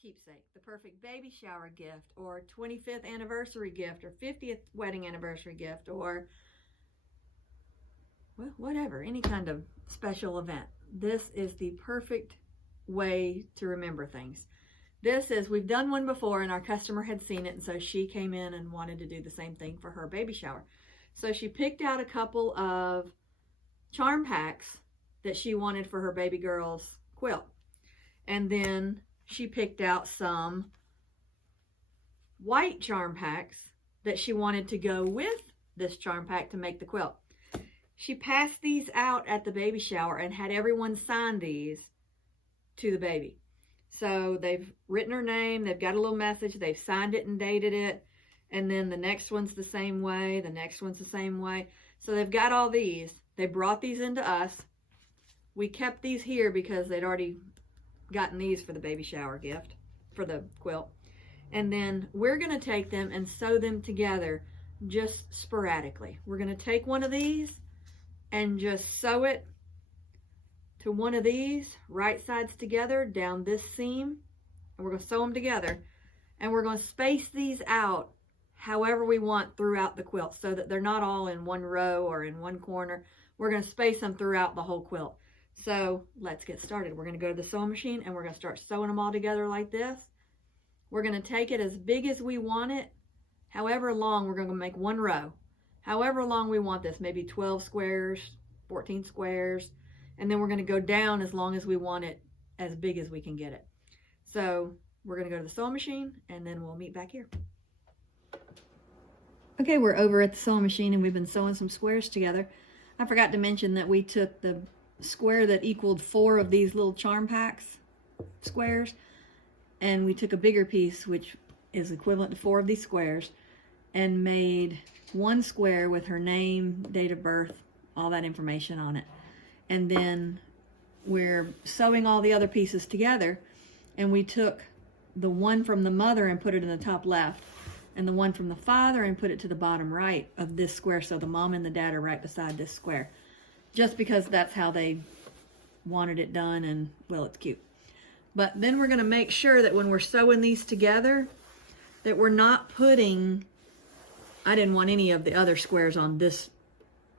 keepsake, the perfect baby shower gift, or 25th anniversary gift, or 50th wedding anniversary gift, or well, whatever, any kind of special event. This is the perfect way to remember things. This is, we've done one before and our customer had seen it, and so she came in and wanted to do the same thing for her baby shower. So she picked out a couple of charm packs that she wanted for her baby girl's quilt. And then she picked out some white charm packs that she wanted to go with this charm pack to make the quilt. She passed these out at the baby shower and had everyone sign these to the baby. So they've written her name, they've got a little message, they've signed it and dated it, and then the next one's the same way, the next one's the same way. So they've got all these. They brought these into us. We kept these here because they'd already gotten these for the baby shower gift, for the quilt. And then we're going to take them and sew them together just sporadically. We're going to take one of these and just sew it to one of these, right sides together down this seam, and we're going to sew them together, and we're going to space these out however we want throughout the quilt so that they're not all in one row or in one corner. We're going to space them throughout the whole quilt. So let's get started. We're going to go to the sewing machine and we're going to start sewing them all together like this. We're going to take it as big as we want it, however long. We're going to make one row, however long we want this, maybe 12 squares, 14 squares, and then we're going to go down as long as we want it, as big as we can get it. So we're going to go to the sewing machine and then we'll meet back here. Okay, we're over at the sewing machine and we've been sewing some squares together. I forgot to mention that we took the square that equaled 4 of these little charm packs squares, and we took a bigger piece which is equivalent to 4 of these squares and made one square with her name, date of birth, all that information on it. And then we're sewing all the other pieces together, and we took the one from the mother and put it in the top left, and the one from the father and put it to the bottom right of this square, so the mom and the dad are right beside this square, just because that's how they wanted it done, and well, it's cute. But then we're going to make sure that when we're sewing these together that we're not putting, I didn't want any of the other squares on this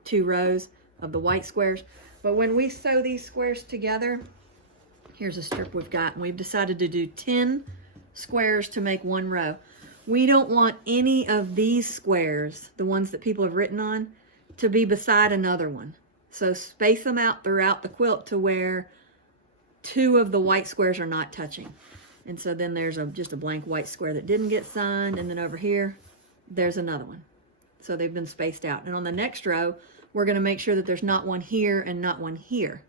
2 rows of the white squares, but when we sew these squares together, here's a strip we've got, and we've decided to do 10 squares to make one row. We don't want any of these squares, the ones that people have written on, to be beside another one. So space them out throughout the quilt to where 2 of the white squares are not touching. And so then there's just a blank white square that didn't get signed, and then over here, there's another one. So they've been spaced out. And on the next row, we're going to make sure that there's not one here and not one here.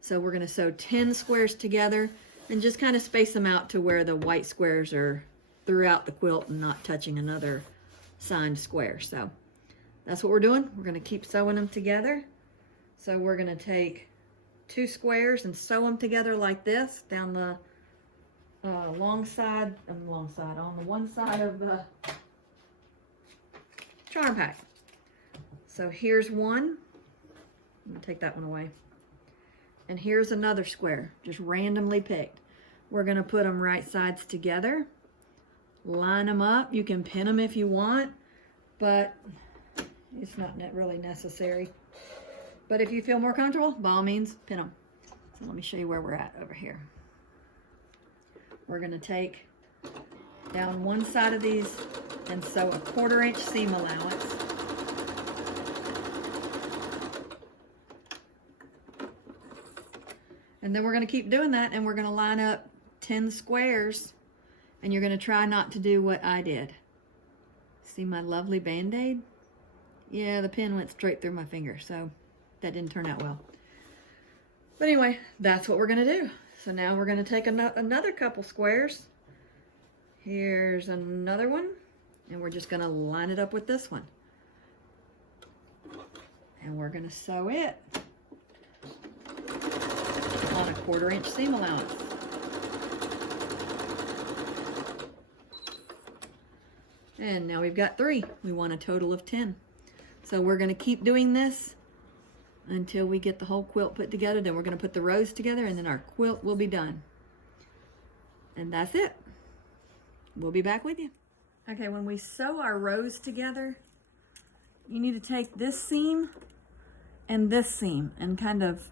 So we're going to sew 10 squares together and just kind of space them out to where the white squares are throughout the quilt and not touching another signed square. So that's what we're doing. We're going to keep sewing them together. So we're going to take 2 squares and sew them together like this down the on the one side of the charm pack. So here's one. I'm going to take that one away. And here's another square, just randomly picked. We're going to put them right sides together, line them up. You can pin them if you want, but it's not really necessary. But if you feel more comfortable, by all means, pin them. So let me show you where we're at over here. We're going to take down one side of these and sew a 1/4 inch seam allowance. And then we're going to keep doing that, and we're going to line up 10 squares, and you're going to try not to do what I did. See my lovely Band-Aid? Yeah, the pin went straight through my finger, so that didn't turn out well. But anyway, that's what we're going to do. So now we're going to take another couple squares. Here's another one, and we're just going to line it up with this one. And we're going to sew it on a 1/4 inch seam allowance. And now we've got 3. We want a total of 10. So we're going to keep doing this until we get the whole quilt put together. Then we're going to put the rows together, and then our quilt will be done. And that's it. We'll be back with you. Okay, when we sew our rows together, you need to take this seam and this seam and kind of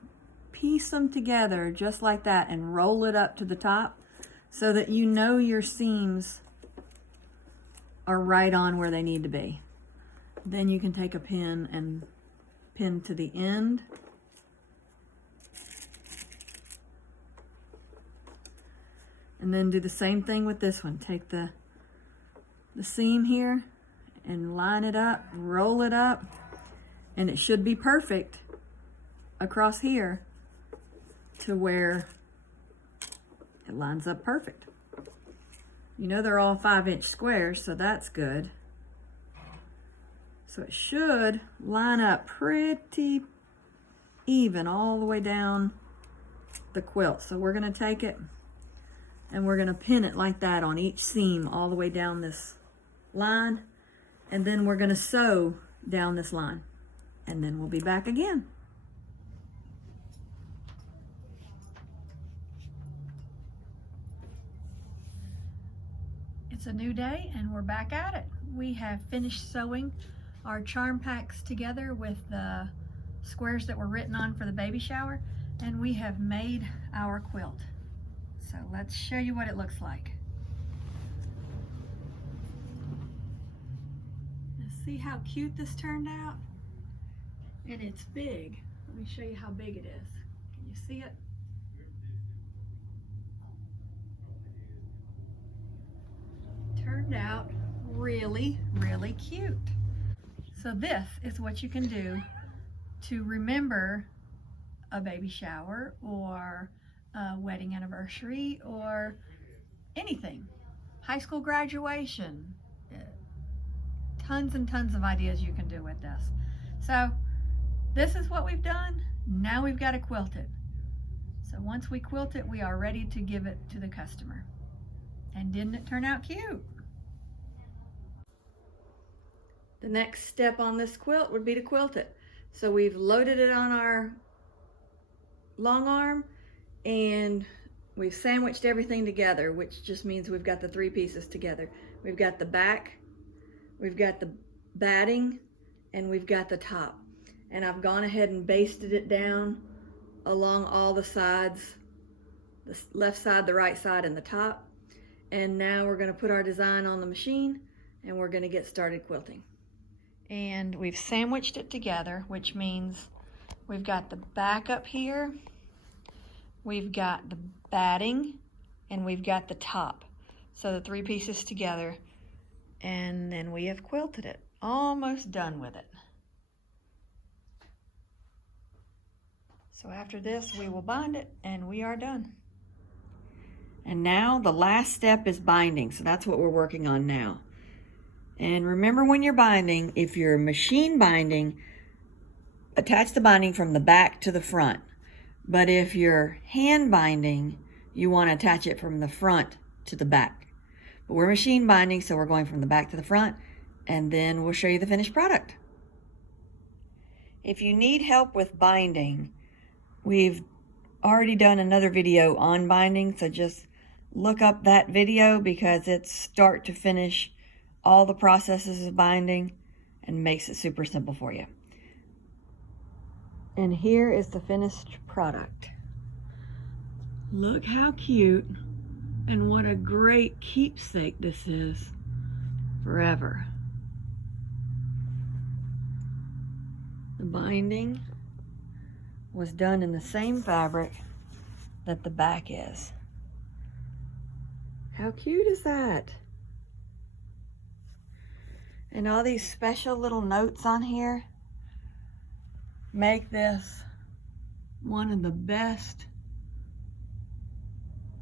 piece them together just like that and roll it up to the top so that you know your seams are right on where they need to be. Then you can take a pin and pin to the end. And then do the same thing with this one. Take the seam here and line it up, roll it up, and it should be perfect across here to where it lines up perfect. You know they're all 5-inch squares, so that's good. So it should line up pretty even all the way down the quilt. So we're gonna take it and we're gonna pin it like that on each seam all the way down this line. And then we're gonna sew down this line. And then we'll be back again. It's a new day and we're back at it. We have finished sewing our charm packs together with the squares that were written on for the baby shower, and we have made our quilt. So let's show you what it looks like. Now see how cute this turned out? And it's big. Let me show you how big it is. Can you see it? Turned out really, really cute. So this is what you can do to remember a baby shower or a wedding anniversary or anything. High school graduation. Tons and tons of ideas you can do with this. So this is what we've done. Now we've got to quilt it. So once we quilt it, we are ready to give it to the customer. And didn't it turn out cute? The next step on this quilt would be to quilt it. So we've loaded it on our long arm and we've sandwiched everything together, which just means we've got the 3 pieces together. We've got the back, we've got the batting, and we've got the top. And I've gone ahead and basted it down along all the sides, the left side, the right side, and the top. And now we're going to put our design on the machine and we're going to get started quilting. And we've sandwiched it together, which means we've got the back up here, we've got the batting, and we've got the top. So the 3 pieces together, and then we have quilted it. Almost done with it. So after this, we will bind it, and we are done. And now the last step is binding, so that's what we're working on now. And remember, when you're binding, if you're machine binding, attach the binding from the back to the front. But if you're hand binding, you want to attach it from the front to the back. But we're machine binding, so we're going from the back to the front, and then we'll show you the finished product. If you need help with binding, we've already done another video on binding, so just look up that video because it's start to finish all the processes of binding and makes it super simple for you. And here is the finished product. Look how cute, and what a great keepsake this is forever. The binding was done in the same fabric that the back is. How cute is that? And all these special little notes on here make this one of the best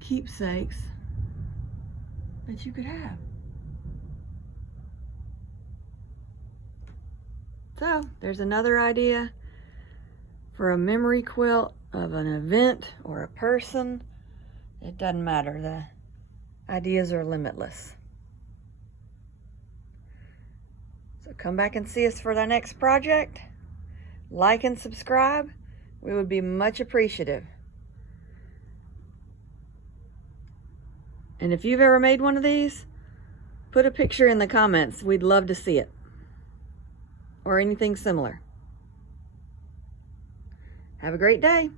keepsakes that you could have. So there's another idea for a memory quilt of an event or a person. It doesn't matter. The ideas are limitless. So come back and see us for the next project. Like and subscribe. We would be much appreciative. And if you've ever made one of these, put a picture in the comments. We'd love to see it. Or anything similar. Have a great day.